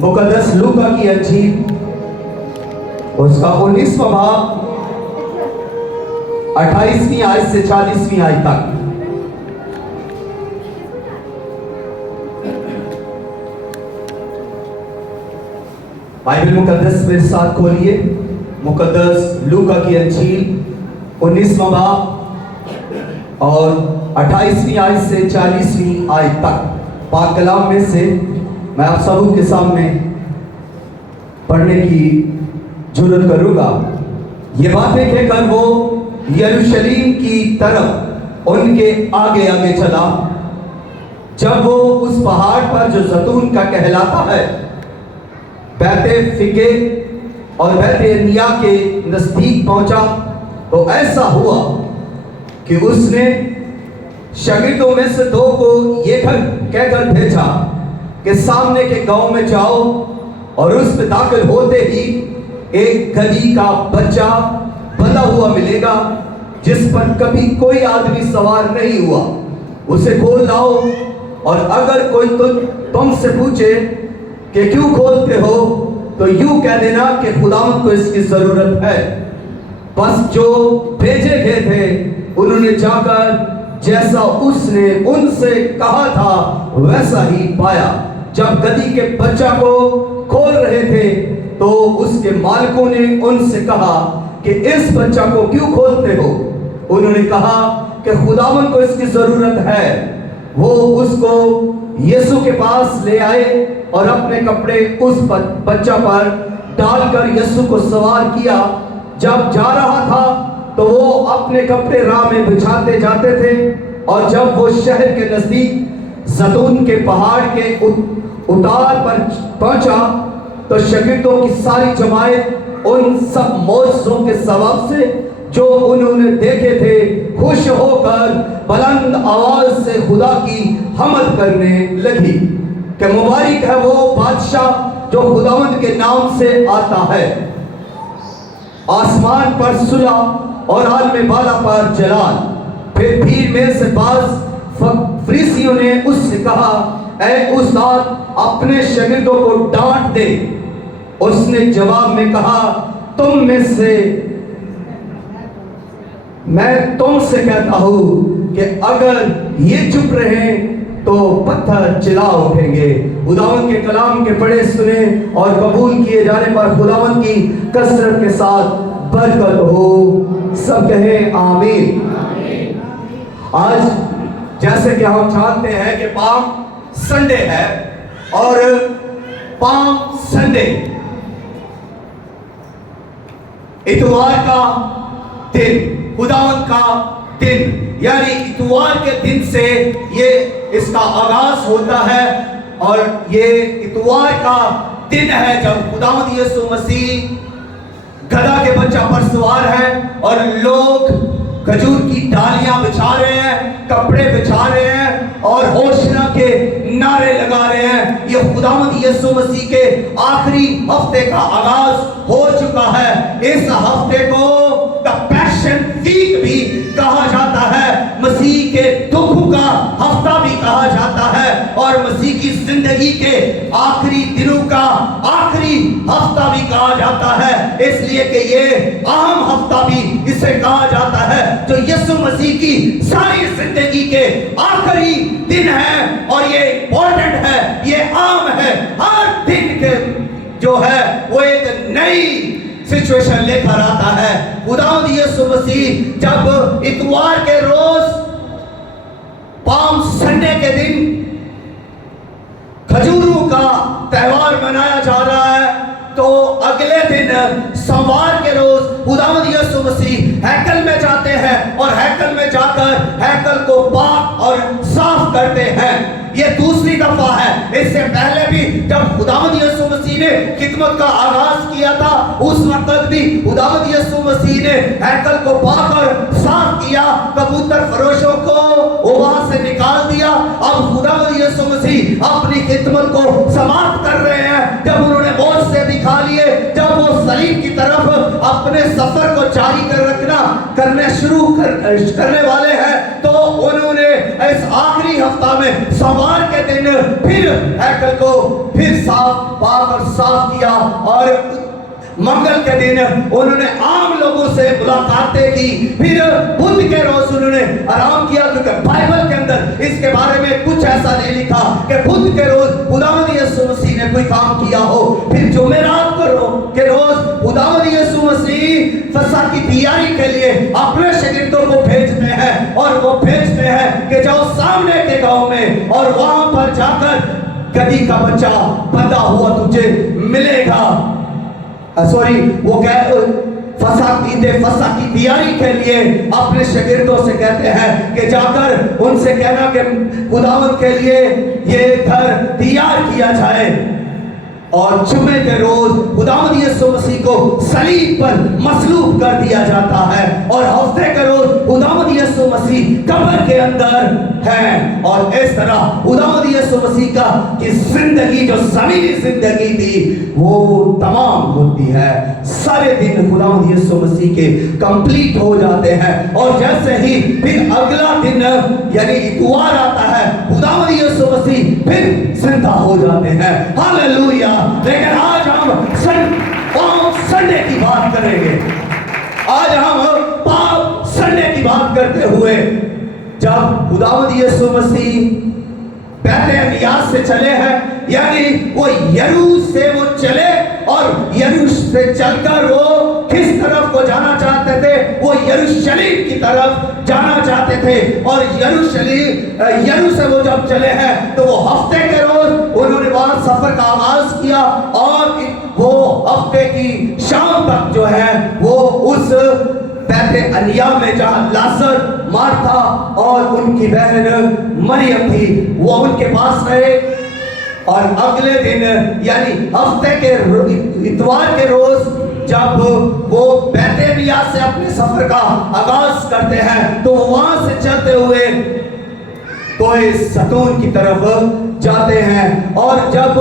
मुकद्दस लूका की अंजील उसका 19वां बाब 28वीं आयत से 40वीं आयत तक। बाइबल मुकद्दस मेरे साथ खोलिए। मुकद्दस लूका की अंजील 19वां बाब और 28वीं आयत से 40वीं आयत तक। पाक कलाम में से मैं आप सबों के सामने पढ़ने की जुर्रत करूंगा। ये बातें कहकर वो यरूशलेम की तरफ उनके आगे आगे चला। जब वो उस पहाड़ पर जो जैतून का कहलाता है, बैते फिके और बैते निया के नजदीक पहुंचा, तो ऐसा हुआ कि उसने शागिर्दों में से 2 को ये कहकर भेजा कि सामने के गांव में जाओ और उस पे दाखिल होते ही एक गधी का बच्चा बंधा हुआ मिलेगा जिस पर कभी कोई आदमी सवार नहीं हुआ, उसे खोल लाओ। और अगर कोई तुमसे पूछे कि क्यों खोलते हो, तो यूं कह देना कि खुदावंद को इसकी जरूरत है। बस जो भेजे गए थे उन्होंने जाकर जैसा उसने उनसे कहा था वैसा ही पाया। जब गधी के बच्चा को खोल रहे थे तो उसके मालिकों ने उनसे कहा कि इस बच्चा को क्यों खोलते हो? उन्होंने कहा कि खुदावंद को इसकी जरूरत है। वो उसको यीशु के पास ले आए और अपने कपड़े उस बच्चा पर डालकर यीशु को सवार किया। जब जा रहा था तो वो अपने कपड़े राह में बिछाते जाते थे, और जब वो शहर के नजदीक जैतून के पहाड़ के उतार पर पहुंचा तो शागिर्दों की सारी जमात उन सब मौजज़ों के सवाब से जो उन्होंने देखे थे खुश होकर बुलंद आवाज से खुदा की हमद करने लगी कि मुबारक है वो बादशाह जो खुदावंद के नाम से आता है। आसमान पर सुलह और आलम बाला पर जलाल। फिर भीड़ में से बाज फरीसियों ने उससे कहा, ऐ उस्ताद, अपने शागिर्दों को डांट दे। उसने जवाब में कहा, मैं तुमसे कहता हूं कि अगर ये चुप रहे तो पत्थर चिल्ला उठेंगे। खुदावंद के कलाम के पढ़े सुने और कबूल किए जाने पर खुदावंद की कसरत के साथ बरकत हो। सब कहें आमीन। आज जैसे कि हम जानते हैं कि पाम संडे है, और पाम संडे इतवार का दिन, खुदावंद का दिन, यानी इतवार के दिन से ये इसका आगाज होता है। और ये इतवार का दिन है जब खुदावंद यीशु मसीह गधा के बच्चा पर सवार है और लोग खजूर की डालियां बिछा रहे हैं, कपड़े बिछा रहे हैं और होशना के नारे लगा रहे हैं। ये खुदावंद यीशु मसीह के आखिरी हफ्ते का आगाज हो चुका है। इस हफ्ते को द पैशन वीक भी कहा जाता है, मसीह के दुख का हफ्ता भी कहा जाता है, और मसीह की जिंदगी के आखिरी दिनों का आखिरी हफ्ता भी कहा जाता है। इसलिए कि ये अहम हफ्ता भी इसे कहा जाता है जो यीशु मसीह की सारी जिंदगी के आखिरी दिन है। और ये इंपॉर्टेंट है, ये आम है। हर दिन के जो है वो एक नई सिचुएशन लेकर आता है। खुदावंद यीशु मसीह जब इतवार के रोज पाम संडे के दिन खजूरों का त्योहार मनाया जा रहा है, तो अगले दिन सोमवार के रोज खुदावंद यीशु मसीह हैकल में जाते हैं और हैकल में जाकर हैकल को पाक और साफ करते हैं। ये दूसरी दफा है। इससे पहले भी जब खुदावंद यीशु मसीह ने खिदमत का आगाज किया था, उस वक्त भी खुदावंद यीशु मसीह ने हैकल को पाक और साफ किया, कबूतर फरोशों को वहां से निकाल दिया। अब खुदावंद यीशु मसीह अपनी खिदमत को समाप्त कर रहे हैं। जब उन्होंने मौत से दिखा लिए, जब वो सलीब की तरफ अपने सफर को जारी करने शुरू करने वाले हैं, तो उन्होंने इस आखिरी हफ्ता में सोमवार के दिन फिर हैकल को फिर साफ पाक और साफ किया, और मंगल के दिन उन्होंने आम लोगों से मुलाकातें की। फिर बुध के रोज उन्होंने आराम किया, क्योंकि बाइबल के अंदर इसके बारे में कुछ ऐसा नहीं लिखा कि बुध के रोज खुदावंद यीशु मसीह ने कोई काम किया हो। फिर जुमेरात के रोज खुदावंद यीशु मसीह फसह की तैयारी के लिए अपने शागिर्दों को भेजते हैं, और वो भेजते हैं कि जाओ सामने के गांव में और वहां पर जाकर गधी का बच्चा बंधा हुआ तुझे मिलेगा। सॉरी, वो फसह की तैयारी के लिए अपने शागिर्दों से कहते हैं कि जाकर उनसे कहना कि खुदावंद के लिए ये घर तैयार किया जाए। और जुमे के रोज खुदावंद यीशु मसीह को सलीब पर मसलूब कर दिया जाता है, और हफ्ते के रोज खुदावंद यीशु मसीह कब्र के अंदर है। और इस तरह खुदावंद यीशु मसीह का की जिंदगी जो ज़मीनी जिंदगी थी वो तमाम होती है। सारे दिन खुदावंद यीशु मसीह के कंप्लीट हो जाते हैं, और जैसे ही फिर अगला दिन यानी इतवार आता है, खुदावंद यीशु मसीह फिर जिंदा हो जाते हैं। हालेलुया। लेकिन आज हम संडे की बात करेंगे। आज हम पाप संडे की बात करते हुए, जब खुदावंद यीशु मसीह बैतनिय्याह से चले हैं, यानी वो यरूश से वो चले, और यरूश से चलकर वो किस तरफ को जाना चाहते थे? वो यरूशलेम की तरफ जाना चाहते थे। और यरू से वो जब चले हैं तो वो हफ्ते के रोज उन्होंने वहां सफर का आगाज किया, और वो हफ्ते की शाम तक जो है वो उस बैतनिय्याह में जहां लाजर, मार्था और उनकी बहन मरियम थी, वो उनके पास रहे। और अगले दिन यानी हफ्ते के इतवार के रोज जब वो बैतनिय्याह से अपने सफर का आगाज करते हैं, तो वहां से चलते हुए कोहे ज़ैतून की तरफ जाते हैं। और जब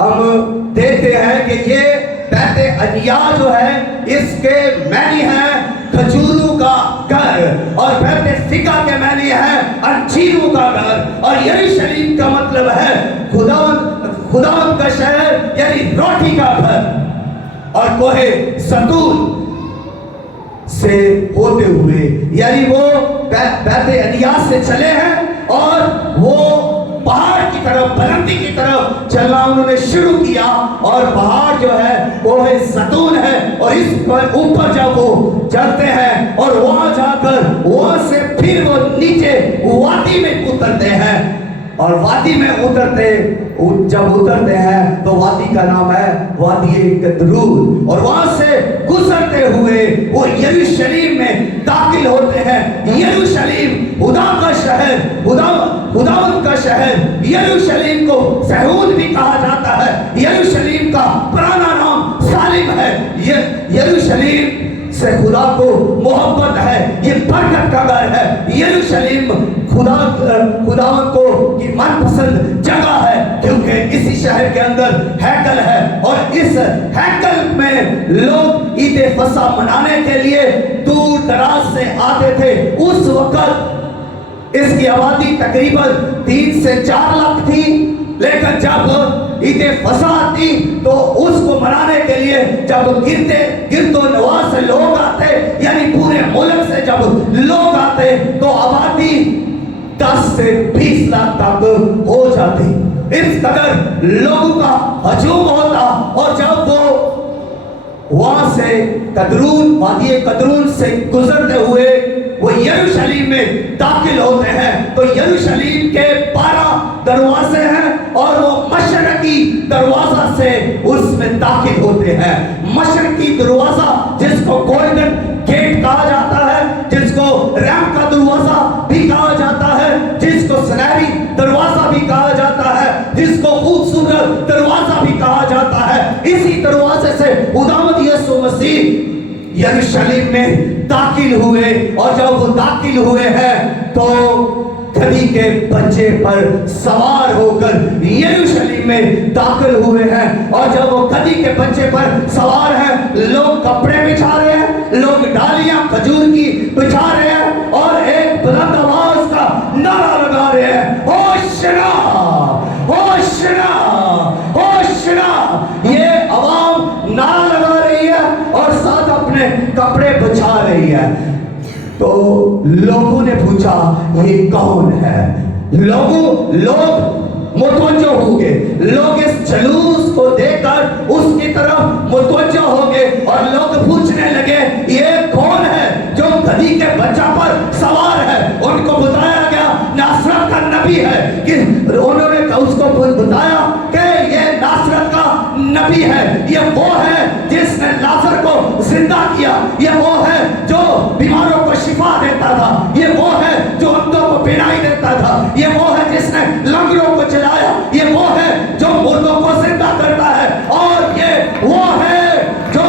हम देखते हैं कि ये बैतनिय्याह जो है इसके मैनी है खजूरों का घर, और बैतफिका के मैनी है अंजीरों का घर, और यरूशलेम का मतलब है खुदावंद का शहर यानी रोटी का घर। और कोहे ज़ैतून से होते हुए यानी वो बैतनिय्याह से चले हैं, और वो पहाड़ की तरफ, बुलंदी की तरफ चलना उन्होंने शुरू किया। और पहाड़ जो है वो है ज़ैतून है, और इस पर ऊपर जब वो चलते हैं और वहां जाकर वहां से फिर वो नीचे वादी में उतरते हैं, और वादी में जब उतरते हैं तो वादी का नाम है वादी कदरून, और वहां से गुजरते हुए वो यरूशलेम में दाखिल होते हैं। यरूशलेम खुदा का शहर, खुदावंद का शहर। यरूशलेम को सहून भी कहा जाता है। यरूशलेम का पुराना नाम सालिम है। यरूशलेम से खुदा को मोहब्बत है, ये बरकत का घर है। यरूशलेम खुदावंद को की मनपसंद जगह है, क्योंकि इसी शहर के अंदर हैकल है, और इस हैकल में लोग ईद फसह मनाने के लिए दूर दराज से आते थे। उस वक्त इसकी आबादी तकरीबन 3 से 4 लाख थी, लेकिन जब ईद फसह आती तो उसको मनाने के लिए जब गिरदो नवाज से लोग आते, यानी पूरे मुल्क से जब लोग आते, तो आबादी 10 से 20 लाख तक हो जाती। इस कदर लोगों का हजूम होता। और जब वो वहां से कदरून, वादी कदरून से गुजरते हुए वो यरूशलेम में दाखिल होते हैं, तो यरूशलेम के 12 दरवाजे हैं, और वो मशरकी दरवाजा से उसमें दाखिल होते हैं। मशरकी दरवाजा जिसको गोल्डन गेट कहा जाता है, जिसको रैम का दरवाजा भी कहा जाता है, जिसको सुनहरी दरवाजा भी कहा जाता है, जिसको खूबसूरत दरवाजा भी कहा जाता है। इसी दरवाजे से खुदावंद यीशु मसीह यरूशलेम में दाखिल हुए। और जब वो दाखिल हुए हैं तो गधी के बच्चे पर सवार होकर यरूशलेम में दाखिल हुए हैं। और जब वो गधी के बच्चे पर सवार हैं, लोग कपड़े बिछा रहे हैं, लोग डालियां खजूर की बिछा रहे हैं, और एक बुलंद आवाज का नारा लगा रहे हैं, होशाना है। तो लोगों ने पूछा ये कौन है? लोग मुतवज्जो हो गए, लोग इस जुलूस को देखकर उसकी तरफ मुतवज्जो हो गए और लोग पूछने लगे ये कौन है जो गधी के बच्चा पर सवार है? उनको बताया गया नासरत का नबी है, कि उन्होंने उसको बताया कि ये नासरत का नबी है, ये वो है जिसने लाजर को जिंदा किया, ये वो है जो बीमारों को शिफा देता था, ये वो है जो अंधों को बीनाई देता था, ये वो है जिसने लंगड़ों को चलाया, ये वो है जो मुर्दों को जिंदा करता है, और ये वो है जो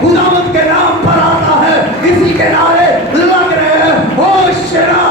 खुदावंद के नाम पर आता है। इसी के नारे लग रहे हैं होशना,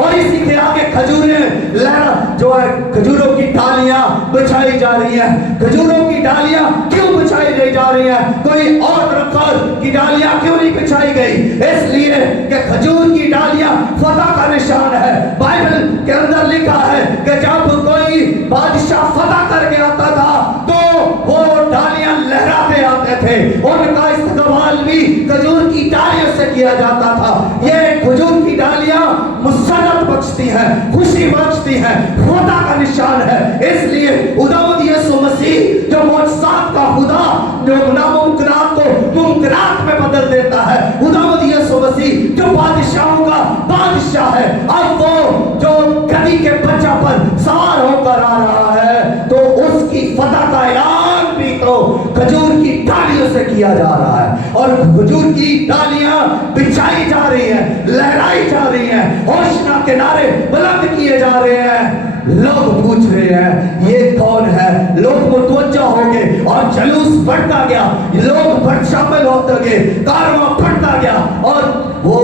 और इसी के आगे खजूरें लहरा जो है, खजूरों की डालियां बिछाई जा रही हैं। खजूरों की डालियां क्यों बिछाई जा रही हैं? कोई और तरफ की डालियां क्यों नहीं बिछाई गई? इसलिए कि खजूर की डालियां फतह का निशान है। बाइबल के अंदर लिखा है कि जब कोई बादशाह फतह करके आता था तो वो डालियां लहराते आते थे, उनका इस्तेमाल भी खजूर की डालियों से किया जाता था। ये खजूर की डालियां मुसरत बख्शती है, खुशी बख्शती है, फतह का निशान है। इसलिए खुदावंद यीशु मसीह जो मौजज़ात का खुदा, जो नामुमकिनात को मुमकिनात में बदल देता है, खुदावंद यीशु मसीह जो बादशाहों का बादशाह है, अब वो जो गधी के बच्चा पर सवार होकर आ रहा है, तो उसकी फतह का ऐलान भी तो खजूर की डालियों से किया जा रहा है, और खजूर की डालियां बिछाई जा रही हैं, लहराई जा रही हैं, होशना के नारे बुलंद किए जा रहे हैं। लोग पूछ रहे हैं ये कौन है? लोग मुतवज्जो हो गए और जुलूस बढ़ता गया, लोग बढ़ शामिल होते गए, कारवां बढ़ता गया और वो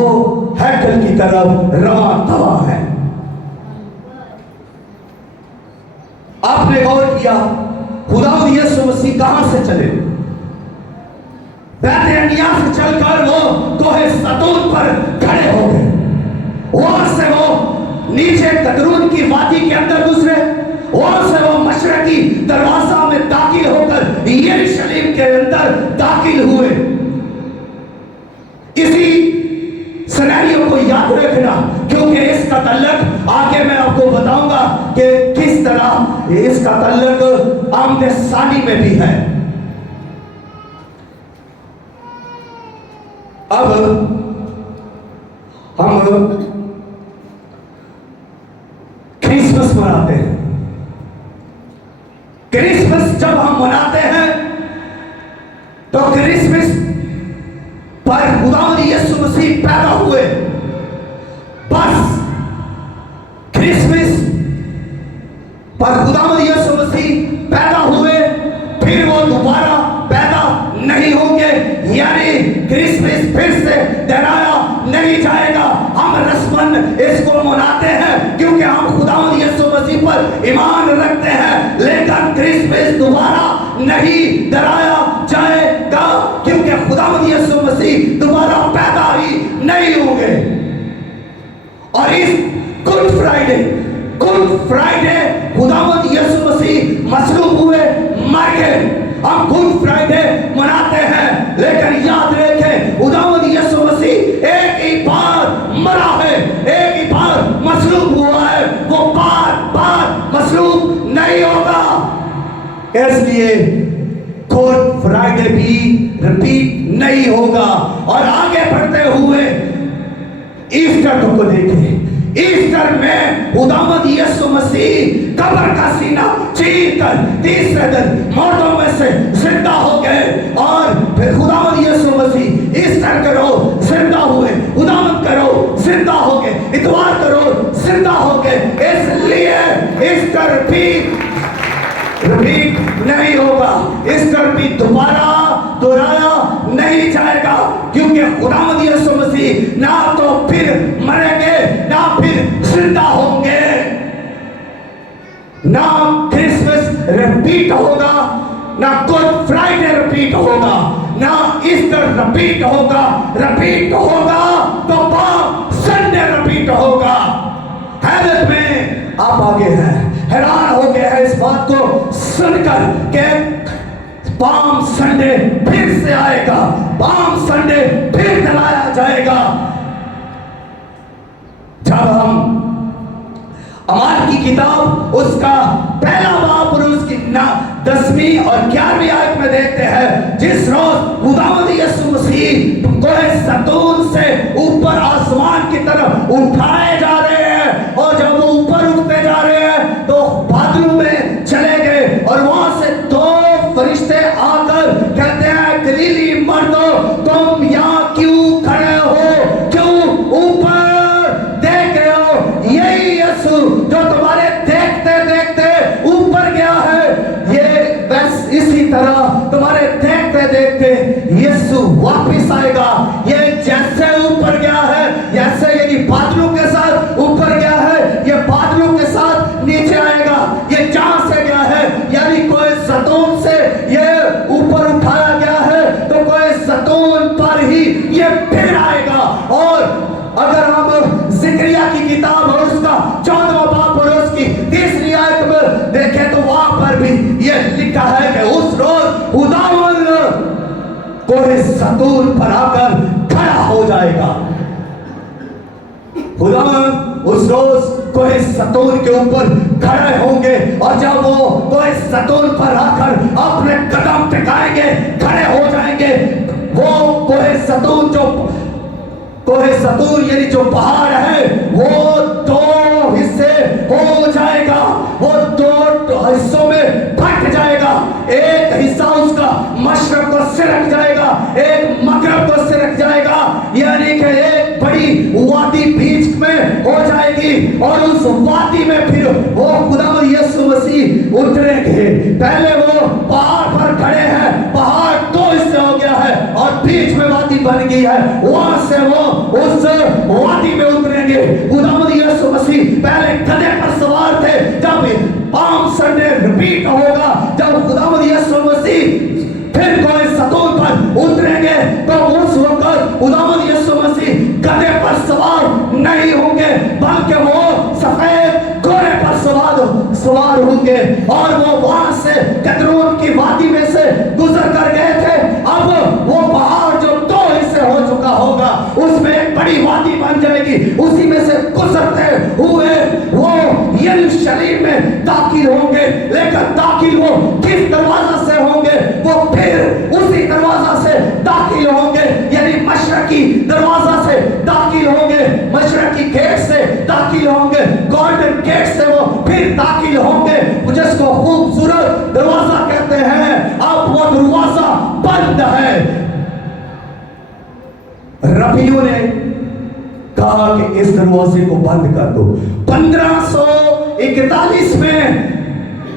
हैकल की तरफ रवा दवा है। आपने गौर किया खुदावंद यीशु मसीह कहां से चले? बैतनिय्याह से चलकर वो कोहे ज़ैतून पर खड़े हो गए, वहां से वो नीचे कदरून की वादी के अंदर घुसरे, वहां से वो मशरकी दरवाजा में दाखिल होकर यरूशलेम के अंदर दाखिल हुए। इसी सिनेरियो को याद रखना, क्योंकि इसका तल्लक आगे मैं आपको बताऊंगा कि किस तरह इसका तल्लक आमदे सानी में भी है। अब हम क्रिसमस मनाते हैं। क्रिसमस जब हम मनाते हैं तो क्रिसमस पर खुदावंद यीशु मसीह पैदा हुए, बस क्रिसमस पर खुदावंद यीशु मसीह पैदा हुए, फिर वो दोबारा पैदा नहीं होंगे, यानी क्रिसमस फिर से दोहराया नहीं जाएगा। हम रस्मन इसको मनाते हैं क्योंकि हम खुदावंद यीशु मसीह पर ईमान रखते हैं, लेकिन क्रिसमस दोबारा नहीं दोहराया जाएगा क्योंकि खुदावंद यीशु मसीह दोबारा पैदा ही नहीं होंगे। और इस गुड फ्राइडे खुदावंद यीशु मसीह मसलूब हुए, मर गए। हम गुड फ्राइडे मनाते हैं, लेकिन याद रखें खुदावंद यीशु मसीह एक ही बार मरा है, एक ही बार मसलूब हुआ है, वो बार बार मसलूब नहीं होगा। इसलिए गुड फ्राइडे भी रिपीट नहीं होगा। और आगे बढ़ते हुए ईस्टर को देखें। ईस्टर में खुदावंद यीशु मसीह कब्र का सीना चीरकर तीसरे दिन मर्दों में से जिंदा हो गए, और फिर खुदावंद यीशु मसीह ईस्टर करो जिंदा हुए, खुदावंद करो जिंदा हो गए, इतवार करो जिंदा हो गए। इसलिए ईस्टर भी रिपीट नहीं होगा, ईस्टर भी दोबारा दोहराया नहीं जाएगा, क्योंकि खुदावंद यीशु मसीह ना तो फिर मरेंगे ना फिर जिंदा होंगे। ना क्रिसमस रिपीट होगा, ना गुड फ्राइडे रिपीट होगा, ना ईस्टर रिपीट होगा तो पाम संडे रिपीट होगा। हैरत में आप आगे हैं, हैरान हो गए हैं इस बात को सुनकर कि पाम संडे फिर से आएगा, पाम संडे फिर मनाया जाएगा, जब हम अमाल की किताब उसका पहला बाब और उसकी 10वीं और 11वीं आयत में देखते हैं, जिस रोज खुदावंद यीशु मसीह कोहे ज़ैतून से ऊपर आसमान की तरफ उठाए जा रहे हैं, और जब वो ऊपर उठते जा रहे हैं तो बादलों में चले गए, और वहां से 2 फरिश्ते आकर कहते हैं, गलीली मर्दों, तुम यहाँ क्यों खड़े हो, क्यों ऊपर देख रहे हो? यही यीशु जो तुम्हारे देखते देखते ऊपर गया है, ये बस इसी तरह तुम्हारे देखते देखते यीशु वापस आएगा। ये जैसे ऊपर गया है, जैसे यदि बादलों के साथ ऊपर गया है, ये बादलों के साथ नीचे आएगा। ये जहां से गया है, यानी कोई ज़ैतून से ये ऊपर उठाया गया है, तो कोई ज़ैतून पर ही ये फिर आएगा। और अगर हम ज़िक्रिया की किताब और उसका 14वां बाब और उसकी 3री आयत में देखें तो वहां पर भी ये लिखा है कि उस रोज खुदावंद कोहे ज़ैतून पर आकर खड़ा हो जाएगा। खुदावंद उस रोज कोहे ज़ैतून के ऊपर खड़े होंगे, और जब वो कोहे ज़ैतून पर आकर अपने कदम टिकाएंगे, खड़े हो जाएंगे, वो कोहे ज़ैतून जो कोहे ज़ैतून यानी जो पहाड़ है वो 2 हिस्से हो जाएगा, वो 2 हिस्सों में फट जाएगा। एक हिस्सा उसका मशरक को सिरक जाएगा, एक मगरब को सिरक जाएगा, यानी कि एक बड़ी वादी बीच में हो जाएगी, और उस वादी में फिर वो खुदावंद यीशु मसीह उतरेंगे। पहले वो पहाड़ पर खड़े हैं, पहाड़ 2 हिस्से हो गया है और बीच में वादी बन गई है, वहां से वो उस वादी में उतरेंगे। खुदावंद यीशु मसीह पहले गधे पर सवार थे, जब पाम संडे रिपीट होगा, जब खुदावंद यीशु मसीह फिर कोहे ज़ैतून पर उतरेंगे, तो उस वक्त खुदावंद यीशु मसीह गधे पर सवार नहीं होंगे, बल्कि वो सफेद घोड़े पर सवार होंगे, और वो वहां से कदरोन की वादी में से गुजर कर गए थे। अब वो पहाड़ जो 2 हिस्से हो चुका होगा, उसमें एक बड़ी वादी बन जाएगी, उसी में से गुजरते हुए वो यरूशलेम में दाखिल होंगे। लेकिन दाखिल वो किस दरवाजा से होंगे? वो फिर उसी दरवाजा से दाखिल होंगे, यानी मशरकी दरवाजा से दाखिल होंगे, मशरकी गेट से दाखिल होंगे, गोल्डन गेट से वो फिर दाखिल होंगे, जिसको खूबसूरत दरवाजा कहते हैं। अब वो दरवाजा बंद है। रबियों ने कहा कि इस दरवाजे को बंद कर दो। 1541 में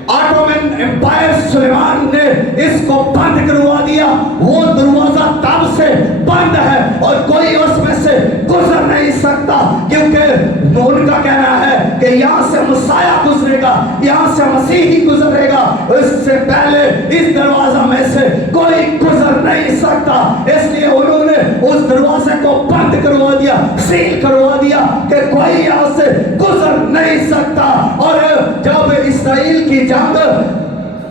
ऑटोमन एम्पायर सुलेमान ने इसको बंद करवा दिया। वो दरवाजा तब से बंद है और कोई उसमें से गुजर नहीं सकता, क्योंकि उनका कहना है कि यहाँ से मसाया गुजरेगा, यहाँ से मसीह ही गुजरेगा, इससे पहले इस दरवाजा में से कोई गुजर नहीं सकता। इसलिए उन्होंने उस दरवाजे को बंद करवा दिया, सील करवा दिया कि कोई यहाँ से गुजर नहीं सकता। और जब इस्राएल की जंग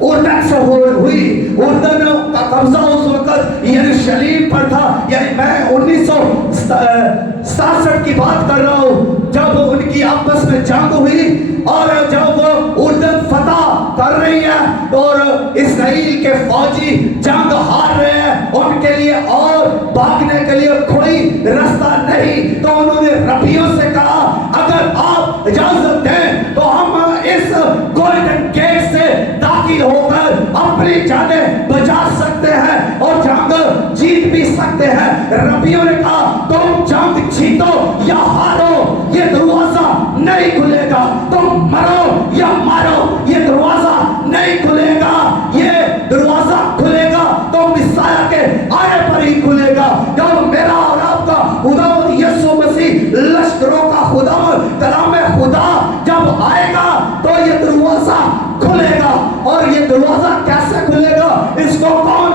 उर्दन से हुई, उर्दन का कब्जा उस वक्त यरूशलेम पर था, यानी मैं 1967 की बात कर रहा हूँ, जब उनकी आपस में जंग हुई और जब उर्दन फतह कर रही है और इस्राएल के फौजी जंग हार रहे हैं, उनके लिए और भागने के लिए कोई रास्ता नहीं, तो उन्होंने रबियों से कहा, अगर आप इजाजत दें तो हम इस गोल्डन गेट से दाखिल होकर अपनी जानें बचा सकते हैं और जंग जीत भी सकते हैं। रबियों ने कहा, तुम जंग जीतो या हारो, ये दरवाजा नहीं खुलेगा, तुम मरो या मारो, ये दरवाजा नहीं खुलेगा। ये दरवाजा खुलेगा तो मिसाया के आने पर ही खुलेगा, जब मेरा और आपका खुदावंद यीशु मसीह लश्करों का खुदावंद कलाम खुदा जब आएगा तो ये दरवाजा खुलेगा। और ये दरवाजा कैसे खुलेगा? इसको कौन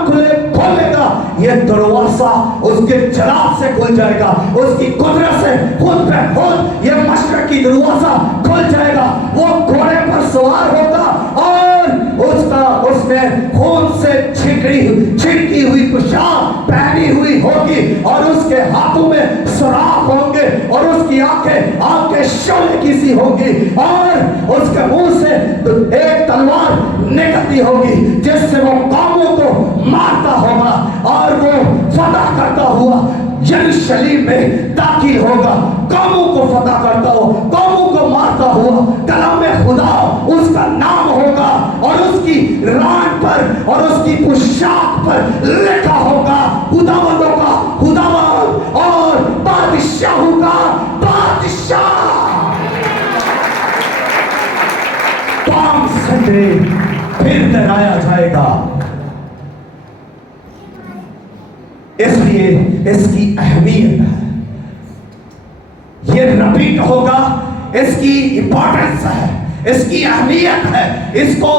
खोलेगा? ये दरवाजा उसके जलाल से खुल जाएगा, उसकी कुदरत से खुद पे खुद ये मशरकी दरवाजा खुल जाएगा। वो घोड़े पर सवार होगा और उसने खून से छिड़की हुई पोशाक पहनी हुई होगी और उसके हाथों में सुराख होंगे और उसकी आंखें आग के शोले की सी होंगी और उसके मुंह से एक तलवार निकलती होगी जिससे वो कौमों को मारता होगा और वो फतह करता हुआ यरूशलेम में दाखिल होगा। कौमों को फतह करता हो, कौमों को मारता हुआ कलाम खुदा उसका नाम होगा और उसकी रान पर और उसकी पोशाक पर लिखा होगा खुदावंदों का खुदावंद और बादशाहों का बादशाह। पाम संडे फिर दोहराया जाएगा, इसलिए इसकी अहमियत है, ये रिपीट होगा, इसकी इंपॉर्टेंस है, इसकी अहमियत है, इसको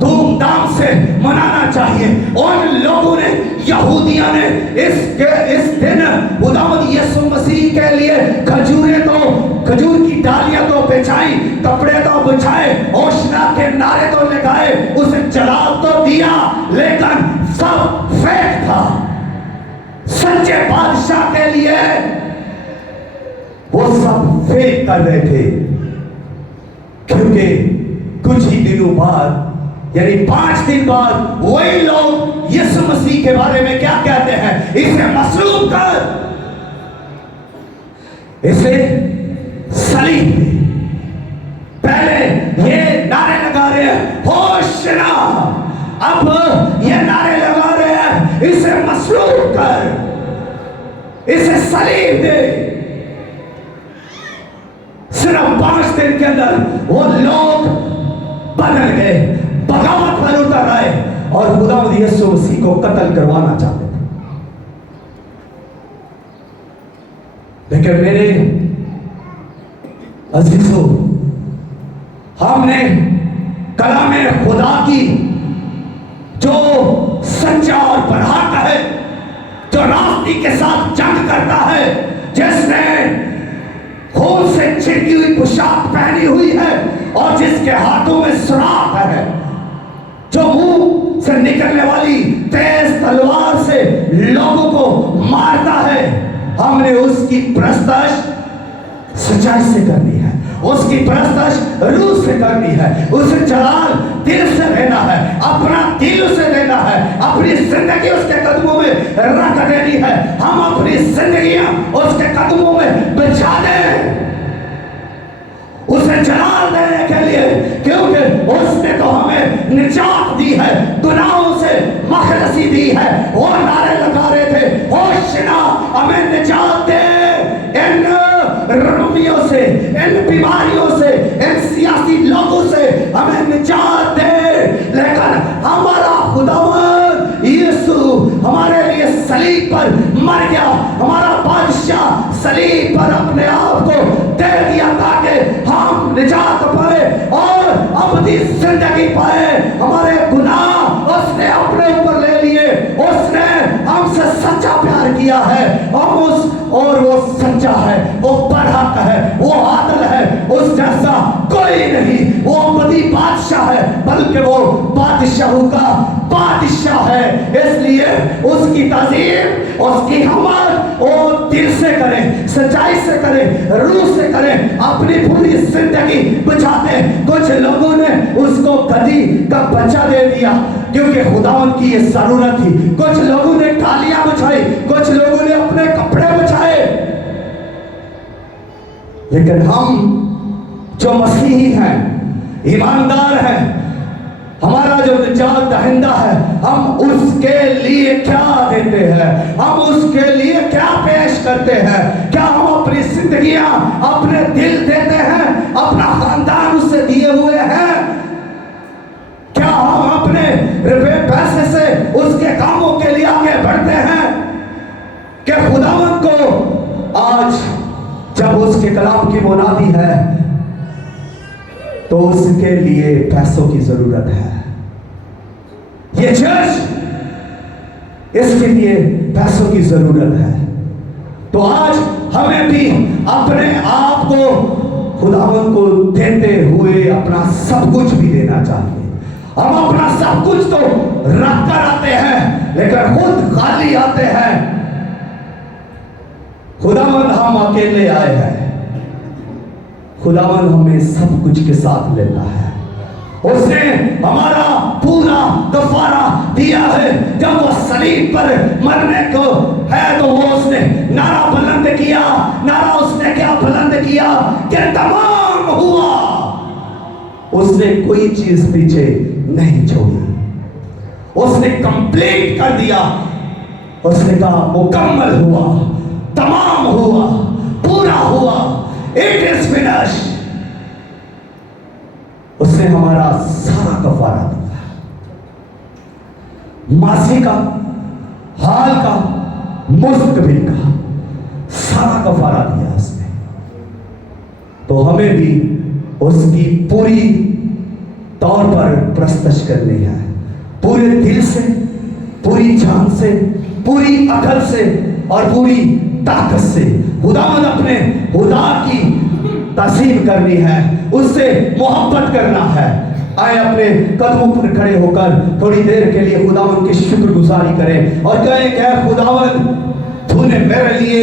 धूमधाम से मनाना चाहिए। उन लोगों ने, यहूदियों ने इस दिन खुदावंद यीशु मसीह के लिए खजूर की डालियां तो बिछाई, कपड़े तो बिछाए, होशना के नारे तो लगाए, उसे जला तो दिया, लेकिन सब फेक था। सच्चे बादशाह के लिए वो सब फेक कर रहे थे, क्योंकि कुछ ही दिनों बाद यानी 5 दिन बाद वही लोग यीशु मसीह के बारे में क्या कहते हैं, इसे मसलूब कर, इसे सलीब दे। पहले ये नारे लगा रहे हैं होशना, अब ये नारे लगा रहे हैं इसे मसलूब कर, इसे सलीब दे। सिर्फ 5 दिन के अंदर वो लोग बदल गए, बगावत पर उतर आए और खुदावंद यीशु मसीह को कत्ल करवाना चाहते थे। लेकिन मेरे अजीजों, हमने कलाम खुदा की जो सच्चा और बरहक है, जो रास्ते के साथ जंग करता है, जिसने खून से छिड़की हुई पोशाक पहनी हुई है और जिसके हाथों में सुराख है, जो मुंह से निकलने वाली तेज तलवार से लोगों को मारता है, हमने उसकी प्रस्तश सच्चाई से करनी है, उसकी प्रस्तश रूह से करनी है, उसे जलाल दिल से देना है, अपना दिल उसे देना है, अपनी जिंदगी उसके कदमों में रख देनी है। हम अपनी जिंदगियां उसके कदमों में बिछा दें, उसे जलाल देने के लिए, क्योंकि उसने तो हमें निजात दी है, गुनाहों से मखलसी दी है। वो नारे लगा रहे थे होशना, हमें निजात दे इन रोमियों से, इन बीमारियों से, इन सियासी लोगों से हमें निजात दे। लेकिन हमारा खुदावंद यीशु हमारे लिए सलीब पर मर गया, हमारा बादशाह सलीब पर अपने आप को दे दिया ताकि हम निजात पाए और अपनी जिंदगी पाए। हमारे गुनाह उसने अपने ऊपर ले लिए, उसने हमसे सच्चा प्यार किया है, हम उस और वो सच्चा है, वो बरहक है, वो आदल है, उस जैसा कोई नहीं। वो अबदी बादशाह है, बल्कि वो बादशाहों का बादशाह है। इसलिए उसकी ताज़ीम, उसकी हमद वो दिल से करें, सच्चाई से करें, रूह से करें, अपनी पूरी जिंदगी बचाते। कुछ लोगों ने उसको गधी का बच्चा दे दिया क्योंकि खुदावन की ये जरूरत थी। कुछ लोगों ने टालियां बचाई, कुछ लोगों ने अपने कपड़े बचाए। लेकिन हम जो मसीही हैं, ईमानदार हैं, हमारा जो निजात दहिंदा है, हम उसके लिए क्या देते हैं, हम उसके लिए क्या पेश करते हैं? क्या हम अपनी जिंदगियां, अपने दिल देते हैं, अपना खानदान उससे दिए हुए हैं? क्या हम अपने रुपए पैसे से उसके कामों के लिए आगे बढ़ते हैं? क्या खुदावंद को आज जब उसके कलाम की मुनादी है तो उसके लिए पैसों की जरूरत है? ये चर्च, इसके लिए पैसों की जरूरत है। तो आज हमें भी अपने आप को खुदावंद को देते हुए अपना सब कुछ भी देना चाहिए। हम अपना सब कुछ तो रख कर आते हैं लेकिन खुद खाली आते हैं। खुदावंद हम अकेले आए हैं, खुदावंद हमें सब कुछ के साथ लेता है। उसने हमारा पूरा कफारा दिया है। जब वो सलीब पर मरने को है तो वो उसने नारा बुलंद किया। नारा उसने क्या बुलंद किया कि तमाम हुआ। उसने कोई चीज पीछे नहीं छोड़ी, उसने कंप्लीट कर दिया। उसने कहा मुकम्मल हुआ, तमाम हुआ, पूरा हुआ, इट इज फिनिश। उसने हमारा सारा कफारा दिया, मासी का, हाल का, मुस्तकबिल का सारा कफारा दिया उसने। तो हमें भी उसकी पूरी तौर पर प्रस्तश करनी है, पूरे दिल से, पूरी जान से, पूरी अकल से और पूरी ताकत से खुदावंद अपने खुदा की तासीम करनी है, उससे मोहब्बत करना है। आए अपने कदमों पर खड़े होकर थोड़ी देर के लिए खुदावंद की शुक्रगुजारी करें और कहें कि खुदावंद तूने मेरे लिए